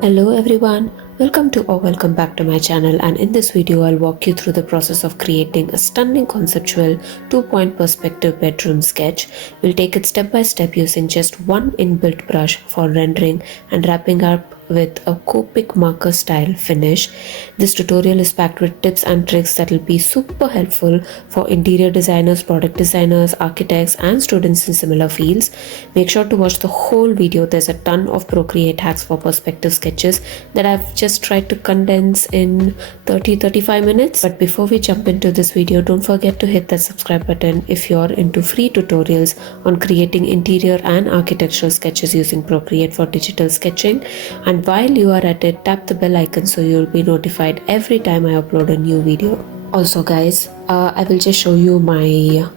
Hello everyone, welcome back to my channel, and in this video I'll walk you through the process of creating a stunning conceptual 2-point perspective bedroom sketch. We'll take it step by step using just one inbuilt brush for rendering and wrapping up with a copic marker style finish. This tutorial is packed with tips and tricks that will be super helpful for interior designers, product designers, architects and students in similar fields. Make sure to watch the whole video. There's a ton of Procreate hacks for perspective sketches that I've just tried to condense in 30-35 minutes. But before we jump into this video, don't forget to hit that subscribe button if you're into free tutorials on creating interior and architectural sketches using Procreate for digital sketching. And while you are at it, tap the bell icon so you'll be notified every time I upload a new video. Also guys, I will just show you my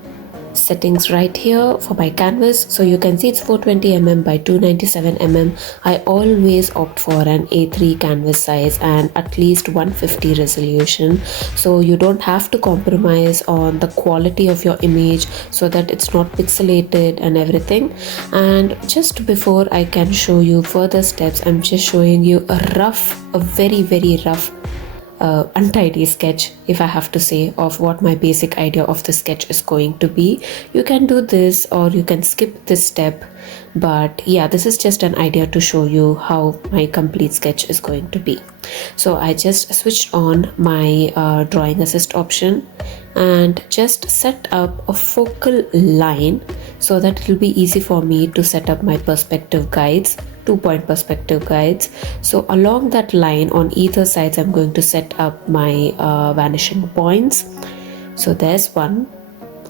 settings right here for my canvas. So you can see it's 420mm by 297mm. I always opt for an A3 canvas size and at least 150 resolution, so you don't have to compromise on the quality of your image so that it's not pixelated and everything. And just before I can show you further steps, I'm just showing you a very rough untidy sketch, if I have to say, of what my basic idea of the sketch is going to be. You can do this or you can skip this step, but yeah, this is just an idea to show you how my complete sketch is going to be. So I just switched on my drawing assist option and just set up a focal line so that it will be easy for me to set up my perspective guides, 2-point perspective guides. So along that line on either sides, I'm going to set up my vanishing points. So there's one.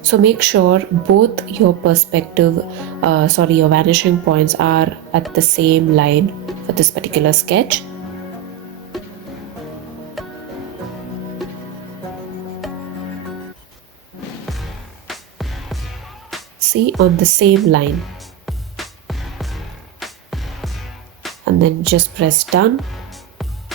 So make sure both your your vanishing points are at the same line for this particular sketch. See, on the same line. And then just press done,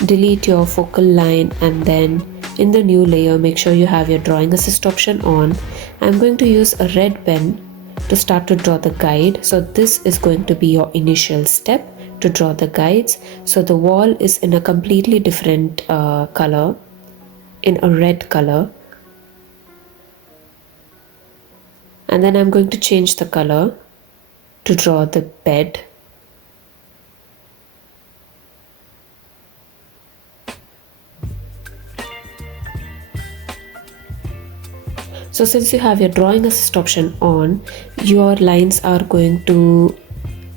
delete your focal line, and then in the new layer make sure you have your drawing assist option on. I'm going to use a red pen to start to draw the guide. So this is going to be your initial step to draw the guides. So the wall is in a completely different color, in a red color, and then I'm going to change the color to draw the bed. So since you have your drawing assist option on, your lines are going to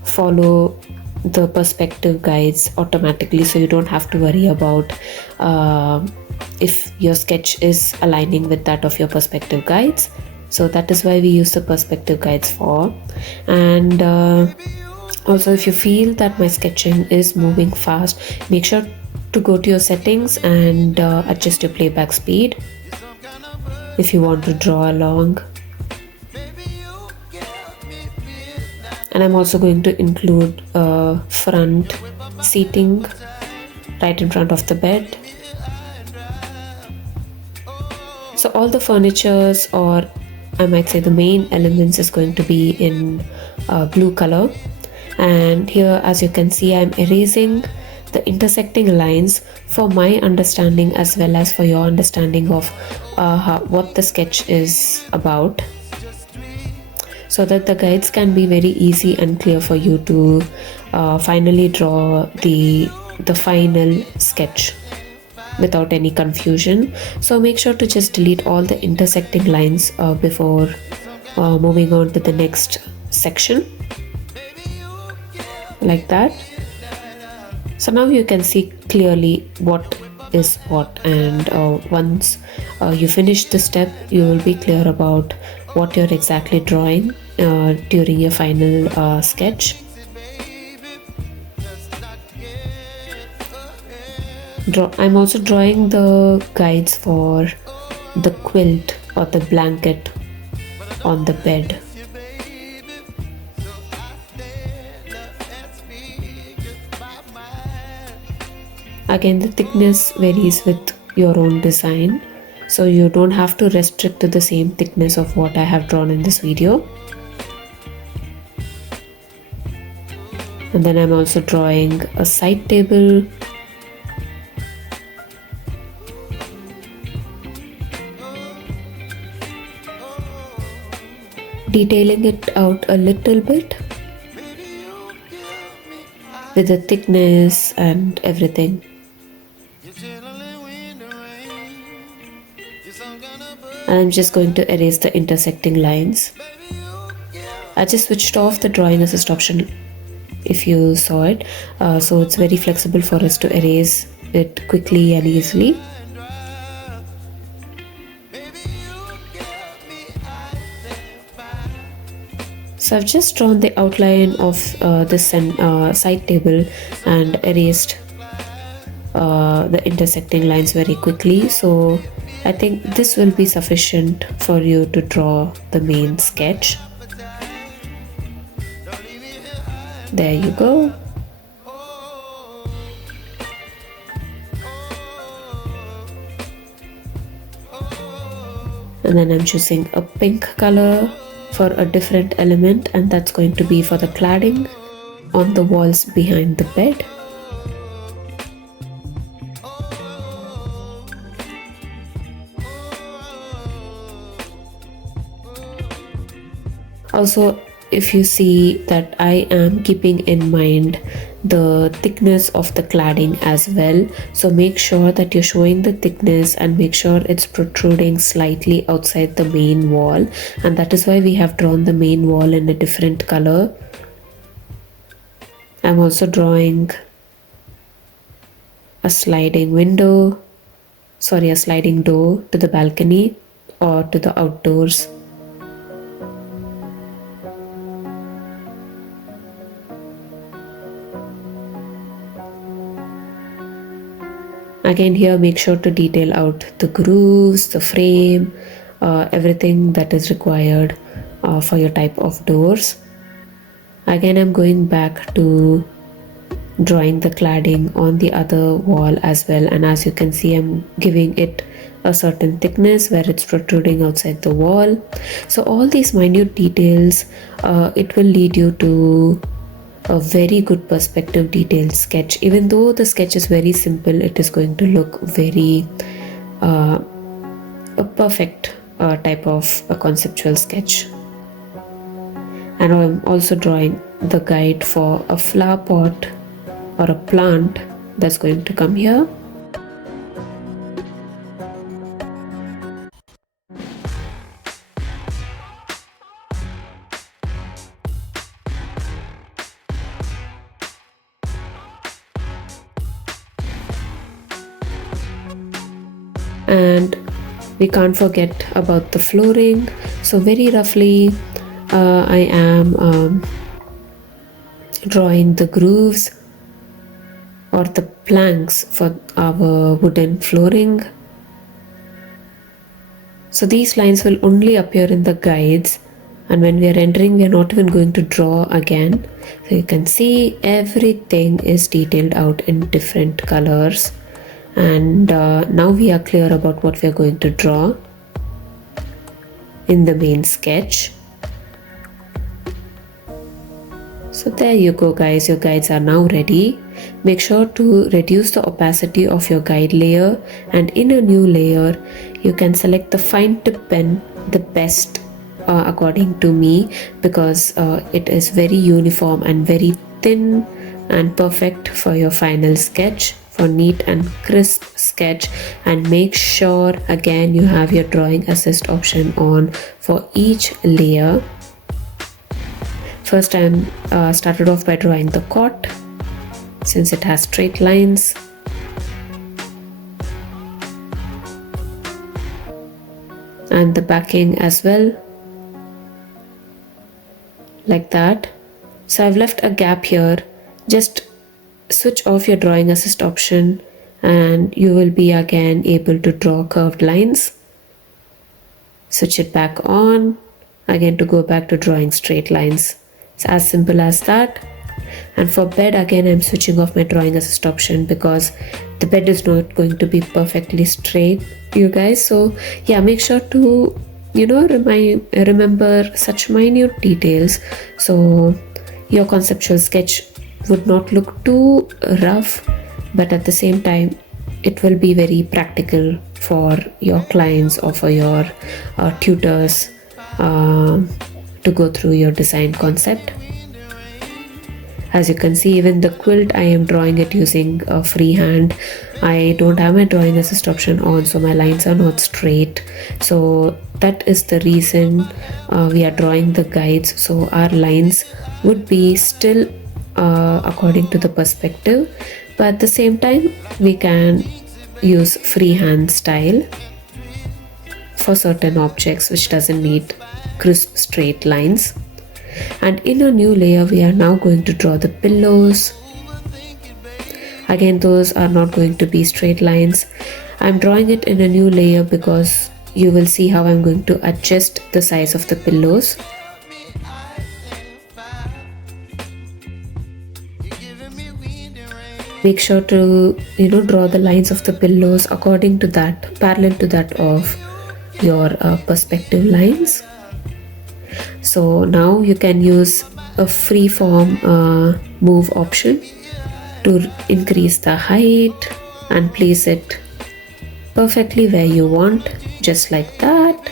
follow the perspective guides automatically, so you don't have to worry about if your sketch is aligning with that of your perspective guides. So that is why we use the perspective guides for. And also, if you feel that my sketching is moving fast, make sure to go to your settings and adjust your playback speed if you want to draw along. And I'm also going to include front seating right in front of the bed. So all the furnitures, or I might say the main elements, is going to be in blue color. And here, as you can see, I'm erasing the intersecting lines for my understanding as well as for your understanding of what the sketch is about, so that the guides can be very easy and clear for you to finally draw the final sketch without any confusion. So make sure to just delete all the intersecting lines before moving on to the next section, like that. So now you can see clearly what is what, and once you finish the step, you will be clear about what you're exactly drawing during your final sketch. I'm also drawing the guides for the quilt or the blanket on the bed. Again, the thickness varies with your own design, so you don't have to restrict to the same thickness of what I have drawn in this video. And then I'm also drawing a side table. Detailing it out a little bit with the thickness and everything. And I'm just going to erase the intersecting lines. I just switched off the drawing assist option if you saw it, so it's very flexible for us to erase it quickly and easily. So I've just drawn the outline of this side table and erased the intersecting lines very quickly. So I think this will be sufficient for you to draw the main sketch. There you go. And then I'm choosing a pink color for a different element, and that's going to be for the cladding on the walls behind the bed. Also, if you see that I am keeping in mind the thickness of the cladding as well, so make sure that you're showing the thickness and make sure it's protruding slightly outside the main wall, and that is why we have drawn the main wall in a different color. I'm also drawing a sliding door to the balcony or to the outdoors. Again, here make sure to detail out the grooves, the frame, everything that is required for your type of doors. Again, I'm going back to drawing the cladding on the other wall as well, and as you can see, I'm giving it a certain thickness where it's protruding outside the wall. So all these minute details, it will lead you to a very good perspective detailed sketch. Even though the sketch is very simple, it is going to look very a perfect type of a conceptual sketch. And I'm also drawing the guide for a flower pot or a plant that's going to come here. And we can't forget about the flooring. So very roughly I am drawing the grooves or the planks for our wooden flooring. So these lines will only appear in the guides, and when we are entering, we are not even going to draw again. So you can see everything is detailed out in different colors. And now we are clear about what we are going to draw in the main sketch. So there you go guys, your guides are now ready. Make sure to reduce the opacity of your guide layer, and in a new layer you can select the fine tip pen, the best according to me, because it is very uniform and very thin and perfect for your final sketch, for neat and crisp sketch. And make sure again you have your drawing assist option on for each layer. First I started off by drawing the cot, since it has straight lines. And the backing as well, like that. So I've left a gap here. Just switch off your drawing assist option and you will be again able to draw curved lines. Switch it back on again to go back to drawing straight lines. It's as simple as that. And for bed, again I'm switching off my drawing assist option because the bed is not going to be perfectly straight, you guys. So yeah, make sure to remember such minute details, so your conceptual sketch would not look too rough, but at the same time it will be very practical for your clients or for your tutors to go through your design concept. As you can see, even the quilt, I am drawing it using a freehand. I don't have my drawing assist option on, so my lines are not straight. So that is the reason we are drawing the guides, so our lines would be still according to the perspective, but at the same time we can use freehand style for certain objects which doesn't need crisp straight lines. And in a new layer we are now going to draw the pillows. Again, those are not going to be straight lines. I'm drawing it in a new layer because you will see how I'm going to adjust the size of the pillows. Make sure to draw the lines of the pillows according to that, parallel to that of your perspective lines. So now you can use a freeform move option to increase the height and place it perfectly where you want, just like that.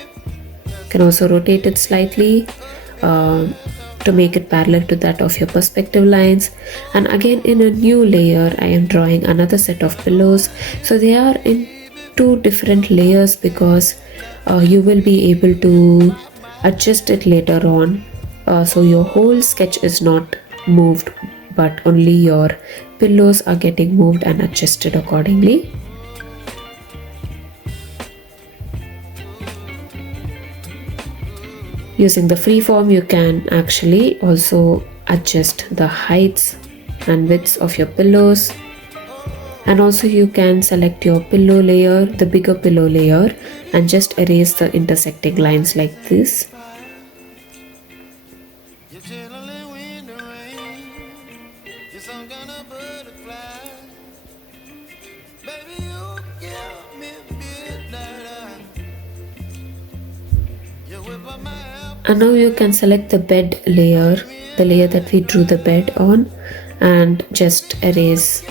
You can also rotate it slightly to make it parallel to that of your perspective lines. And again, in a new layer I am drawing another set of pillows. So they are in two different layers because you will be able to adjust it later on, so your whole sketch is not moved, but only your pillows are getting moved and adjusted accordingly. Using the freeform, you can actually also adjust the heights and widths of your pillows, and also you can select your pillow layer, the bigger pillow layer, and just erase the intersecting lines like this. And now you can select the bed layer, the layer that we drew the bed on, and just erase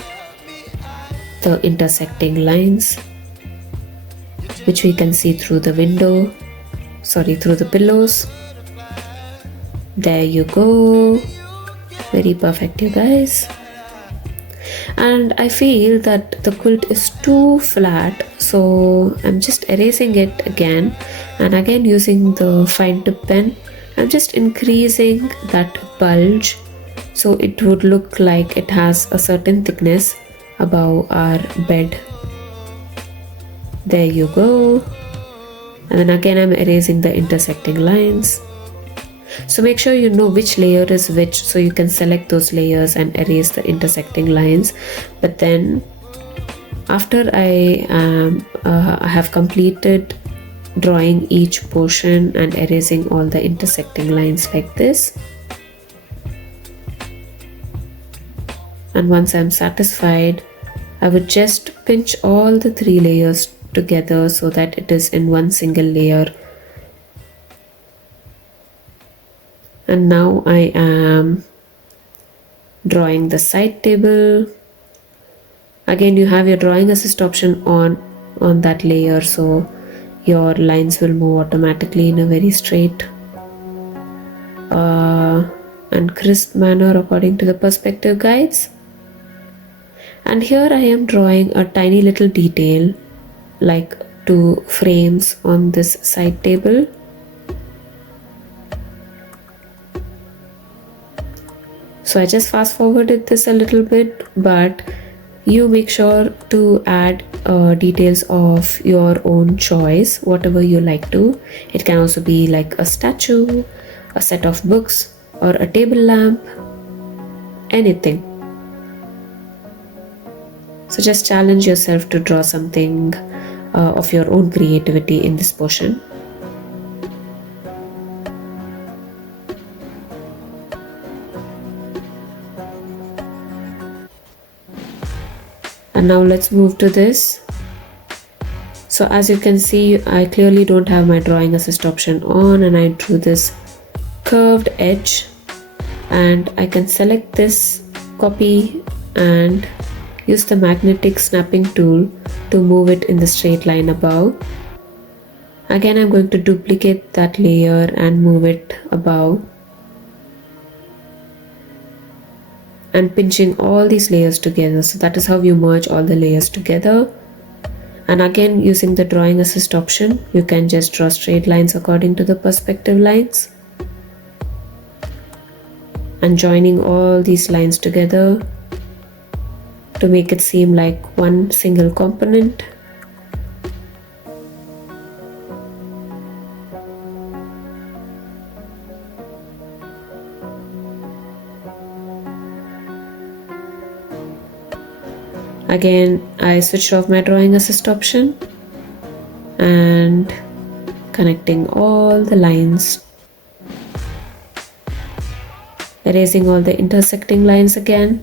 the intersecting lines which we can see through the through the pillows. There you go. Very perfect, you guys. And I feel that the quilt is too flat, so I'm just erasing it again, and again using the fine tip pen I'm just increasing that bulge so it would look like it has a certain thickness above our bed. There you go. And then again I'm erasing the intersecting lines. So make sure you know which layer is which, so you can select those layers and erase the intersecting lines. But then after I have completed drawing each portion and erasing all the intersecting lines like this, and once I'm satisfied, I would just pinch all the three layers together so that it is in one single layer. And now I am drawing the side table. Again, you have your drawing assist option on that layer, so your lines will move automatically in a very straight and crisp manner according to the perspective guides. And here I am drawing a tiny little detail like 2 frames on this side table. So I just fast forwarded this a little bit, but you make sure to add details of your own choice, whatever you like to. It can also be like a statue, a set of books, or a table lamp, anything. So just challenge yourself to draw something of your own creativity in this portion. And now let's move to this. So as you can see, I clearly don't have my drawing assist option on, and I drew this curved edge, and I can select this copy and use the magnetic snapping tool to move it in the straight line above. Again, I'm going to duplicate that layer and move it above, and pinching all these layers together. So that is how you merge all the layers together. And again, using the drawing assist option, you can just draw straight lines according to the perspective lines, and joining all these lines together to make it seem like one single component. Again, I switched off my drawing assist option and connecting all the lines, erasing all the intersecting lines again.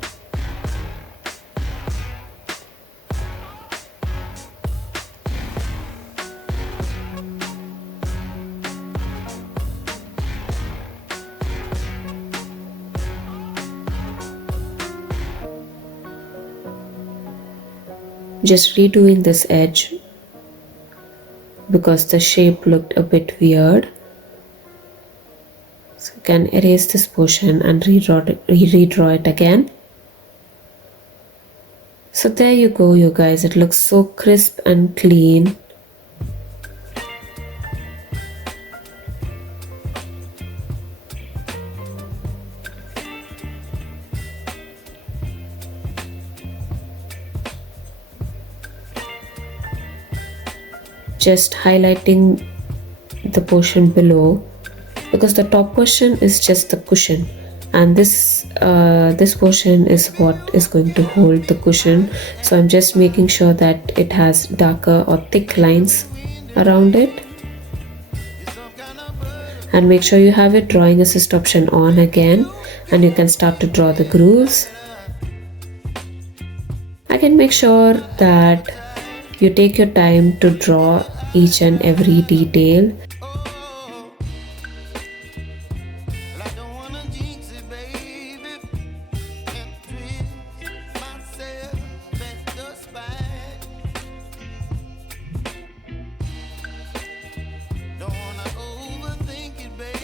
Just redoing this edge because the shape looked a bit weird. So you can erase this portion and redraw it again. So there you go, you guys. It looks so crisp and clean. Just highlighting the portion below, because the top portion is just the cushion, and this portion is what is going to hold the cushion. So I'm just making sure that it has darker or thick lines around it. And make sure you have your drawing assist option on again, and you can start to draw the grooves. Again, make sure that you take your time to draw each and every detail.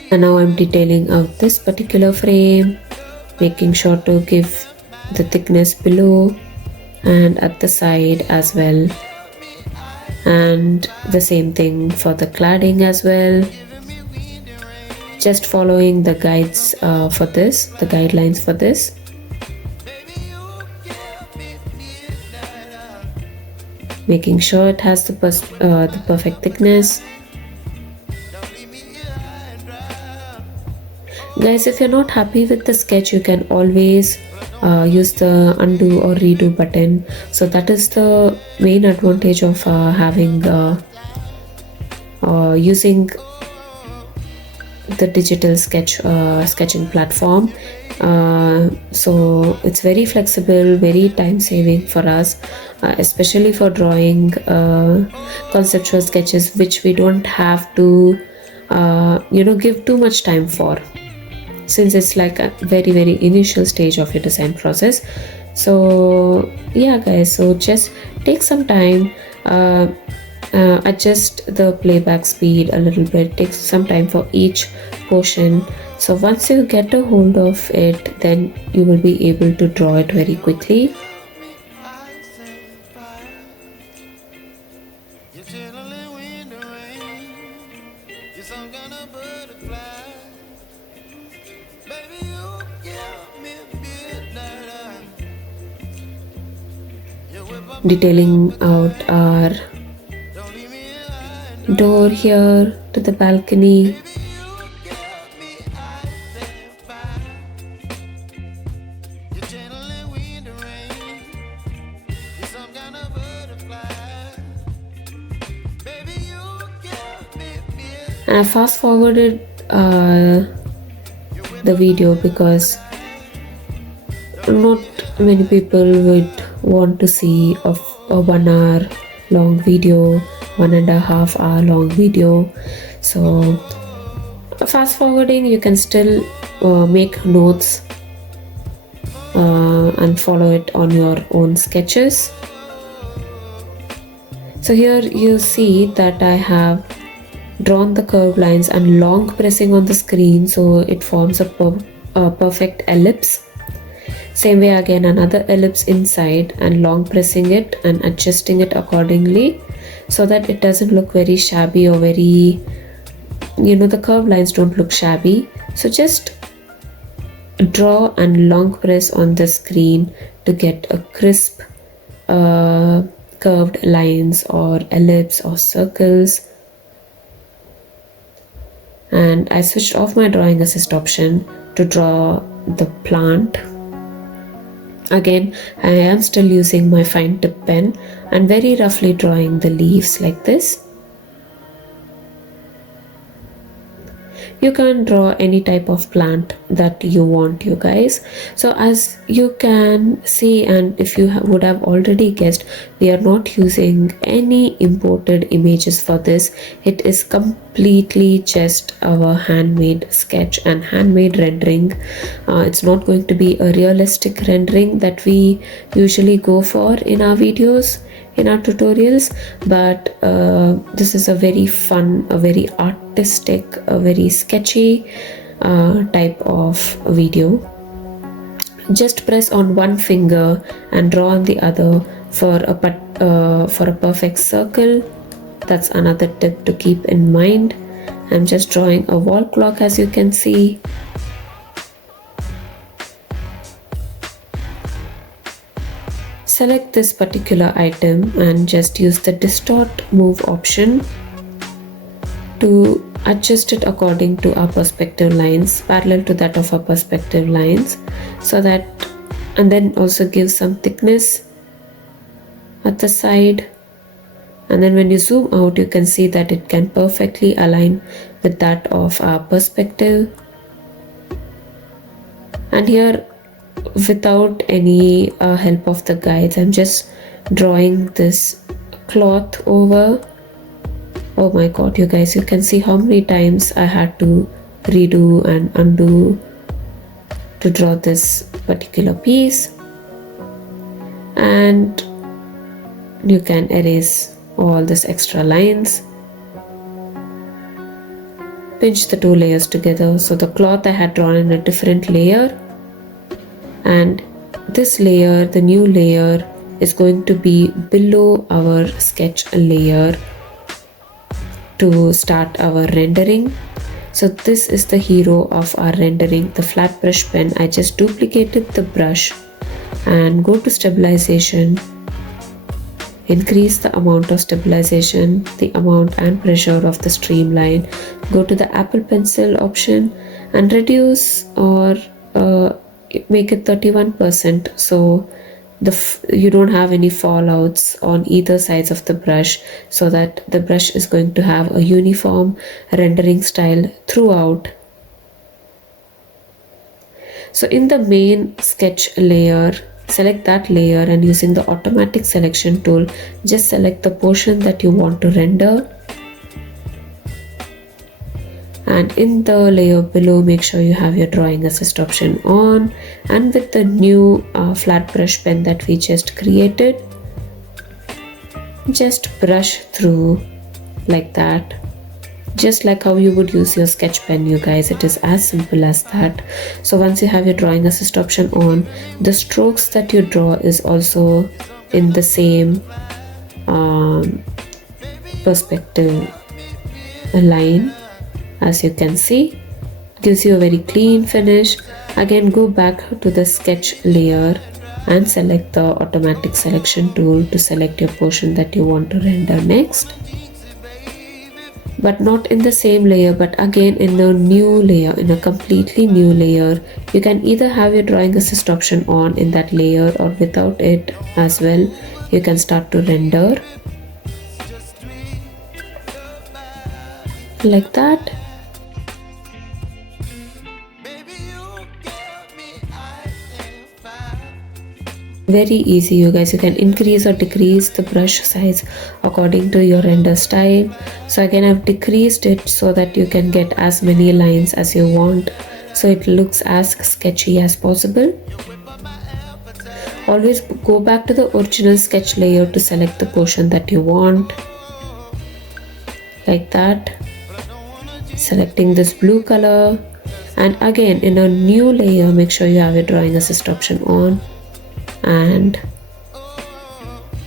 And now I'm detailing out this particular frame, making sure to give the thickness below and at the side as well, and the same thing for the cladding as well. Just following the guides for this, the guidelines for this. Making sure it has the perfect thickness. Guys, if you're not happy with the sketch, you can always use the undo or redo button. So that is the main advantage of having using the digital sketching platform. So it's very flexible, very time saving for us, especially for drawing conceptual sketches which we don't have to give too much time for, since it's like a very initial stage of your design process. So yeah guys, so just take some time, adjust the playback speed a little bit, take some time for each portion. So once you get a hold of it, then you will be able to draw it very quickly. Detailing out our door here to the balcony. And I fast forwarded the video because not many people would want to see a 1 hour long video, 1.5 hour long video. So fast forwarding, you can still make notes and follow it on your own sketches. So here you see that I have drawn the curved lines and long pressing on the screen so it forms a perfect ellipse. Same way again, another ellipse inside and long pressing it and adjusting it accordingly so that it doesn't look very shabby or very, the curved lines don't look shabby. So just draw and long press on the screen to get a crisp curved lines or ellipse or circles. And I switched off my drawing assist option to draw the plant. Again, I am still using my fine tip pen and very roughly drawing the leaves like this. You can draw any type of plant that you want, you guys. So as you can see, and if you would have already guessed, we are not using any imported images for this. It is completely just our handmade sketch and handmade rendering. It's not going to be a realistic rendering that we usually go for in our videos, in our tutorials, but this is a very fun, a very artistic, a very sketchy type of video. Just press on one finger and draw on the other for a perfect circle. That's another tip to keep in mind. I'm just drawing a wall clock, as you can see. Select this particular item and just use the distort move option to adjust it according to our perspective lines, parallel to that of our perspective lines, so that, and then also give some thickness at the side. And then when you zoom out, you can see that it can perfectly align with that of our perspective. And here, without any help of the guides, I'm just drawing this cloth over. Oh my god, you guys, you can see how many times I had to redo and undo to draw this particular piece. And you can erase all these extra lines. Pinch the two layers together. So the cloth I had drawn in a different layer, and this layer, the new layer, is going to be below our sketch layer to start our rendering. So this is the hero of our rendering, the flat brush pen. I just duplicated the brush and go to stabilization, increase the amount of stabilization, the amount and pressure of the streamline, go to the Apple Pencil option and reduce or make it 31%, so you don't have any fallouts on either sides of the brush, so that the brush is going to have a uniform rendering style throughout. So in the main sketch layer, select that layer and using the automatic selection tool, just select the portion that you want to render. And in the layer below, make sure you have your drawing assist option on, and with the new flat brush pen that we just created, just brush through like that, just like how you would use your sketch pen, you guys. It is as simple as that. So once you have your drawing assist option on, the strokes that you draw is also in the same perspective line. As you can see, gives you a very clean finish. Again, go back to the sketch layer and select the automatic selection tool to select your portion that you want to render next, but not in the same layer, but again in a new layer, in a completely new layer. You can either have your drawing assist option on in that layer, or without it as well. You can start to render like that. Very easy, you guys. You can increase or decrease the brush size according to your render style. So again, I've decreased it so that you can get as many lines as you want, so it looks as sketchy as possible. Always go back to the original sketch layer to select the portion that you want, like that, selecting this blue color, and again in a new layer make sure you have your drawing assist option on, and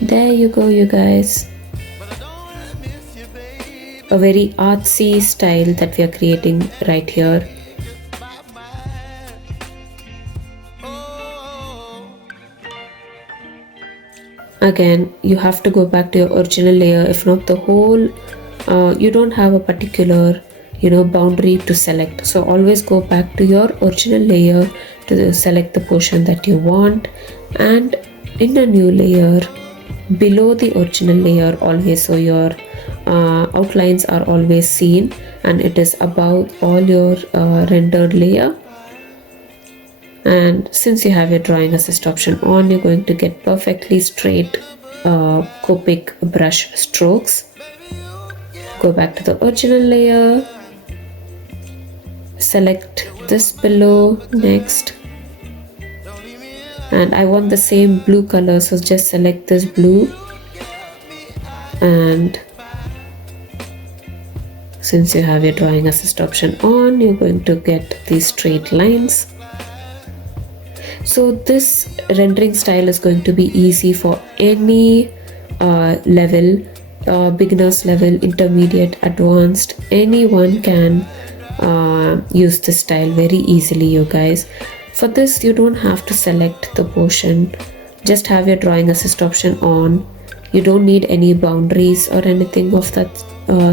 there you go, you guys. A very artsy style that we are creating right here. Again, you have to go back to your original layer. If not the whole, you don't have a particular boundary to select, so always go back to your original layer to select the portion that you want, and in a new layer below the original layer always, so your outlines are always seen and it is above all your rendered layer. And since you have your drawing assist option on, you're going to get perfectly straight copic brush strokes. Go back to the original layer, select this below next, and I want the same blue color, so just select this blue, and since you have your drawing assist option on, you're going to get these straight lines. So this rendering style is going to be easy for any level, beginners level, intermediate, advanced. Anyone can use this style very easily, you guys. For this you don't have to select the portion, just have your drawing assist option on. You don't need any boundaries or anything of that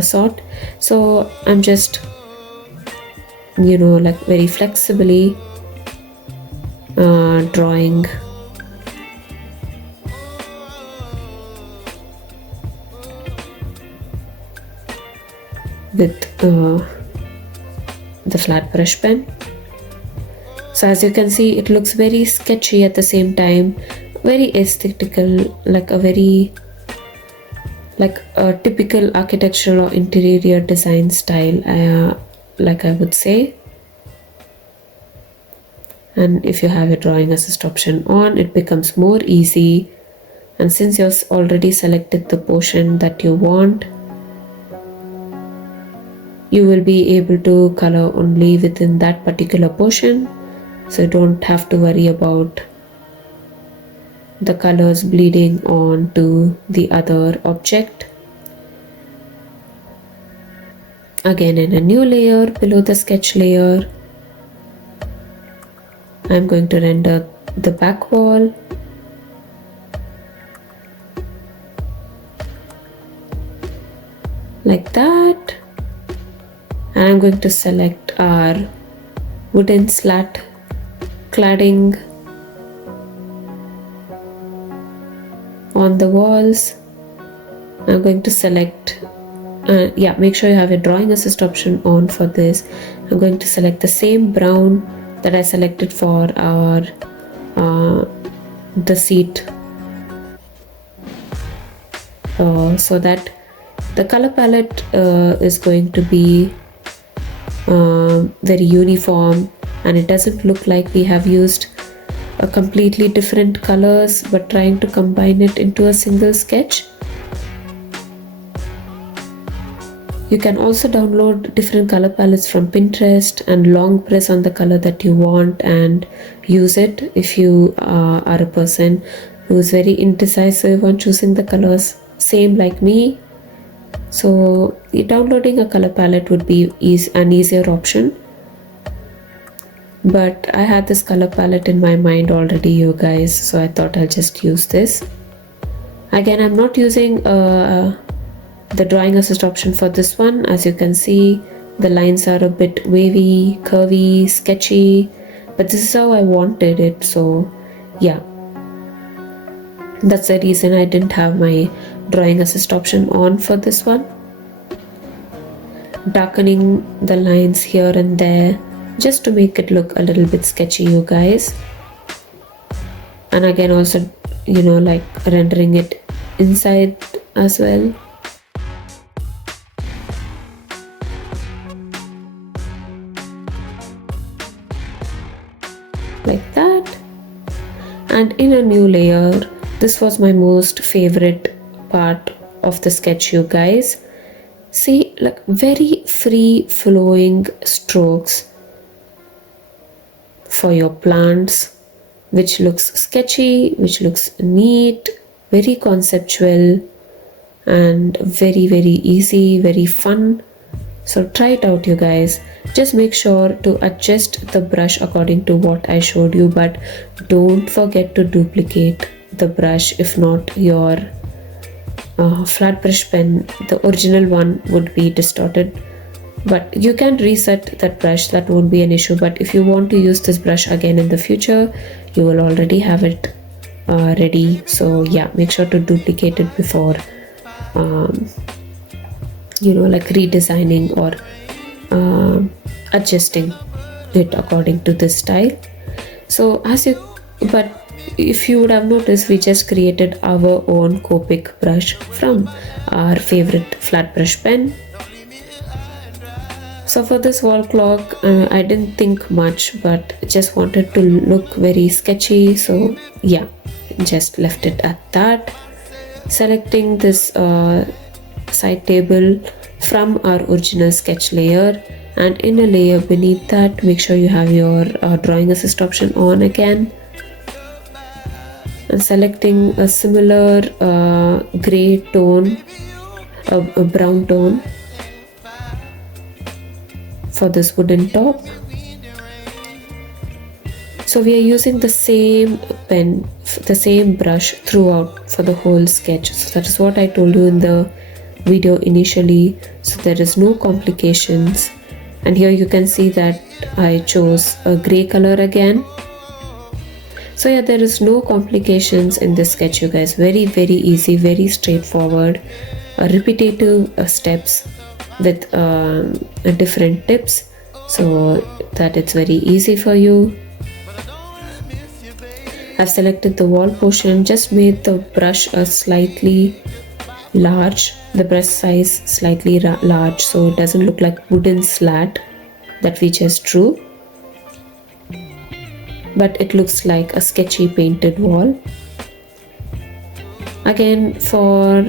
sort. So I'm just like very flexibly drawing with the flat brush pen. So as you can see, it looks very sketchy at the same time, very aesthetical, like a typical architectural or interior design style, like I would say. And if you have your drawing assist option on, it becomes more easy. And since you've already selected the portion that you want, you will be able to color only within that particular portion, so you don't have to worry about the colors bleeding on to the other object. Again, in a new layer below the sketch layer, I'm going to render the back wall. Like that. And I'm going to select our wooden slat cladding on the walls. I'm going to select, make sure you have your drawing assist option on for this. I'm going to select the same brown that I selected for our the seat, so that the color palette is going to be very uniform, and it doesn't look like we have used a completely different colors but trying to combine it into a single sketch. You can also download different color palettes from Pinterest and long press on the color that you want and use it if you are a person who is very indecisive on choosing the colors, same like me. So downloading a color palette would be an easier option, but I had this color palette in my mind already, you guys, so I thought I'll just use this. Again, I'm not using the drawing assist option for this one. As you can see, the lines are a bit wavy, curvy, sketchy, but this is how I wanted it, so yeah, that's the reason I didn't have my drawing assist option on for this one. Darkening the lines here and there just to make it look a little bit sketchy, you guys. And again, also like rendering it inside as well. Like that. And in a new layer, this was my most favorite part of the sketch, you guys. See, like very free flowing strokes for your plants, which looks sketchy, which looks neat, very conceptual, and very easy, very fun. So try it out, you guys. Just make sure to adjust the brush according to what I showed you, but don't forget to duplicate the brush. If not, your flat brush pen, the original one, would be distorted. But you can reset that brush, that won't be an issue. But if you want to use this brush again in the future, you will already have it ready. So yeah, make sure to duplicate it before like redesigning or adjusting it according to this style. So but if you would have noticed, we just created our own copic brush from our favorite flat brush pen. So for this wall clock, I didn't think much, but just wanted to look very sketchy. So yeah, just left it at that. Selecting this side table from our original sketch layer, and in a layer beneath that, make sure you have your drawing assist option on again, and selecting a similar gray tone, a brown tone for this wooden top. So we are using the same pen, the same brush throughout for the whole sketch. So that is what I told you in the video initially. So there is no complications. And here you can see that I chose a gray color again. So yeah, there is no complications in this sketch, you guys. Very easy, very straightforward, repetitive steps with different tips, so that it's very easy for you. I've selected the wall portion, just made the brush slightly large, the brush size slightly large, so it doesn't look like wooden slat that we just drew, but it looks like a sketchy painted wall. Again, for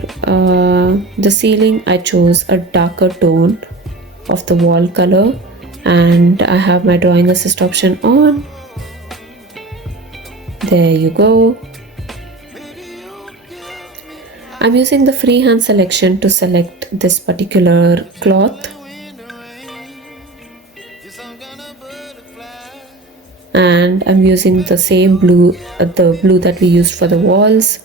the ceiling, I chose a darker tone of the wall color, and I have my drawing assist option on. There you go. I'm using the freehand selection to select this particular cloth, and I'm using the same blue, the blue that we used for the walls.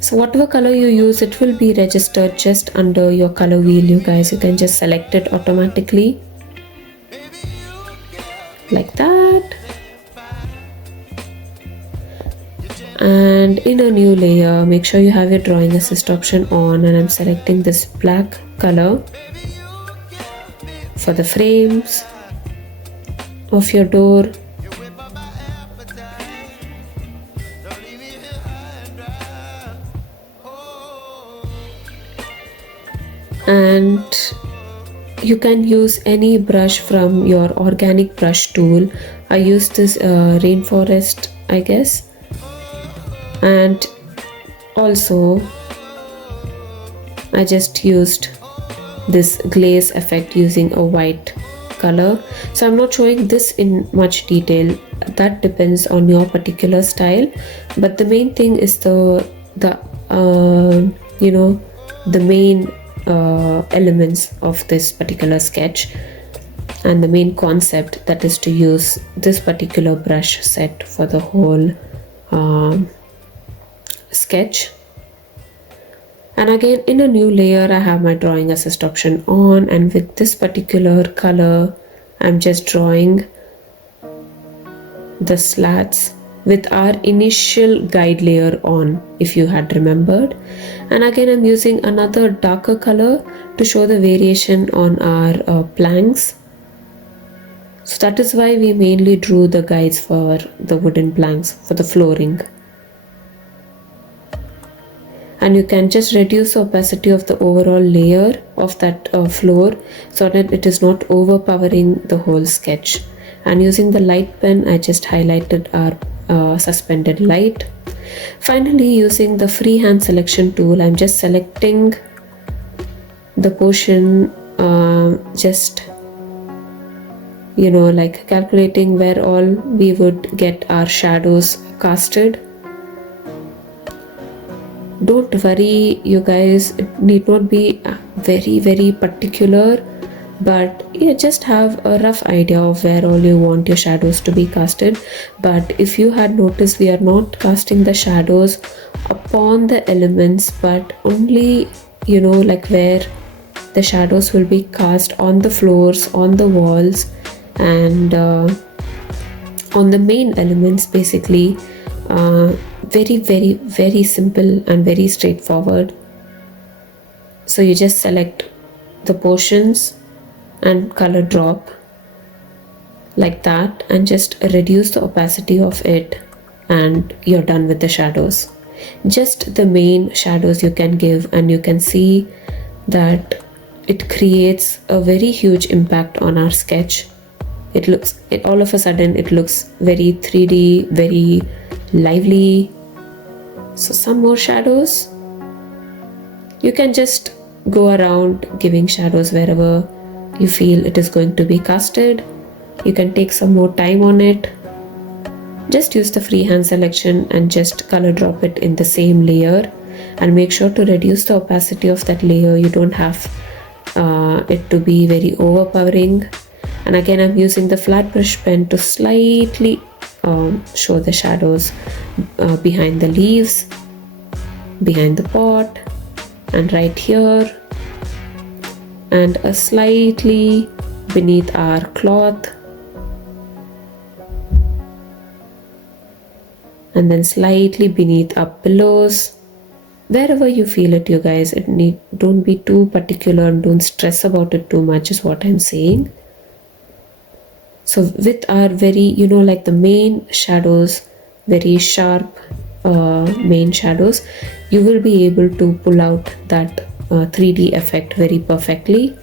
So whatever color you use, it will be registered just under your color wheel, you guys. You can just select it automatically like that. And in a new layer, make sure you have your drawing assist option on, and I'm selecting this black color for the frames of your door. And you can use any brush from your organic brush tool. I used this rainforest, I guess. And also I just used this glaze effect using a white color. So I'm not showing this in much detail, that depends on your particular style, but the main thing is the main elements of this particular sketch, and the main concept, that is to use this particular brush set for the whole sketch. And again, in a new layer, I have my drawing assist option on, and with this particular color, I'm just drawing the slats with our initial guide layer on, if you had remembered. And again, I'm using another darker color to show the variation on our planks. So that is why we mainly drew the guides for the wooden planks for the flooring. And you can just reduce the opacity of the overall layer of that floor, so that it is not overpowering the whole sketch. And using the light pen, I just highlighted our suspended light. Finally, using the freehand selection tool, I'm just selecting the portion, just like calculating where all we would get our shadows casted. Don't worry, you guys, it need not be very particular, but just have a rough idea of where all you want your shadows to be casted. But if you had noticed, we are not casting the shadows upon the elements, but only like where the shadows will be cast on the floors, on the walls, and on the main elements, basically. Very simple and very straightforward. So you just select the portions and color drop like that, and just reduce the opacity of it, and you're done with the shadows. Just the main shadows you can give, and you can see that it creates a very huge impact on our sketch. All of a sudden it looks very 3D, very lively. So some more shadows. You can just go around giving shadows wherever you feel it is going to be casted. You can take some more time on it. Just use the freehand selection and just color drop it in the same layer, and make sure to reduce the opacity of that layer. You don't have it to be very overpowering. And again, I'm using the flat brush pen to slightly show the shadows behind the leaves, behind the pot, and right here, and slightly beneath our cloth, and then slightly beneath our pillows. Wherever you feel it, you guys, don't be too particular and don't stress about it too much, is what I'm saying. So with our very, like the main shadows, very sharp main shadows, you will be able to pull out that 3D effect very perfectly.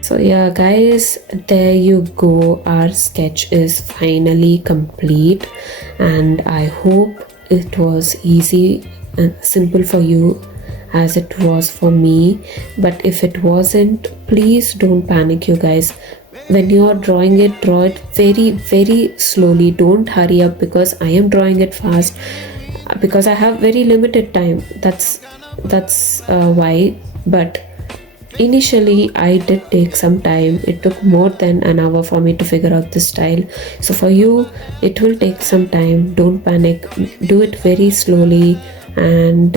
So yeah guys, there you go. Our sketch is finally complete, and I hope it was easy and simple for you as it was for me. But if it wasn't, please don't panic, you guys. When you are drawing it, draw it very slowly. Don't hurry up, because I am drawing it fast because I have very limited time. That's why. But initially I did take some time. It took more than an hour for me to figure out the style. So for you, it will take some time. Don't panic. Do it very slowly, and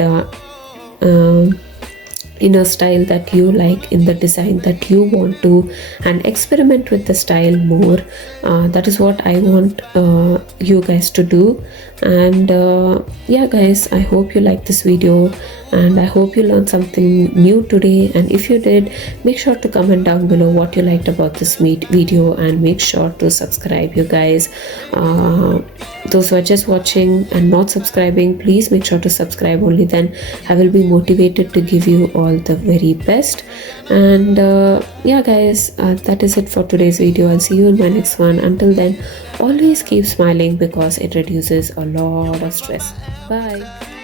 in a style that you like, in the design that you want to, and experiment with the style more. That is what I want you guys to do. And yeah guys, I hope you like this video, and I hope you learned something new today. And if you did, make sure to comment down below what you liked about this video, and make sure to subscribe, you guys. Those who are just watching and not subscribing, please make sure to subscribe. Only then I will be motivated to give you all the very best. And yeah guys, that is it for today's video. I'll see you in my next one. Until then, always keep smiling, because it reduces a lot of stress. Bye.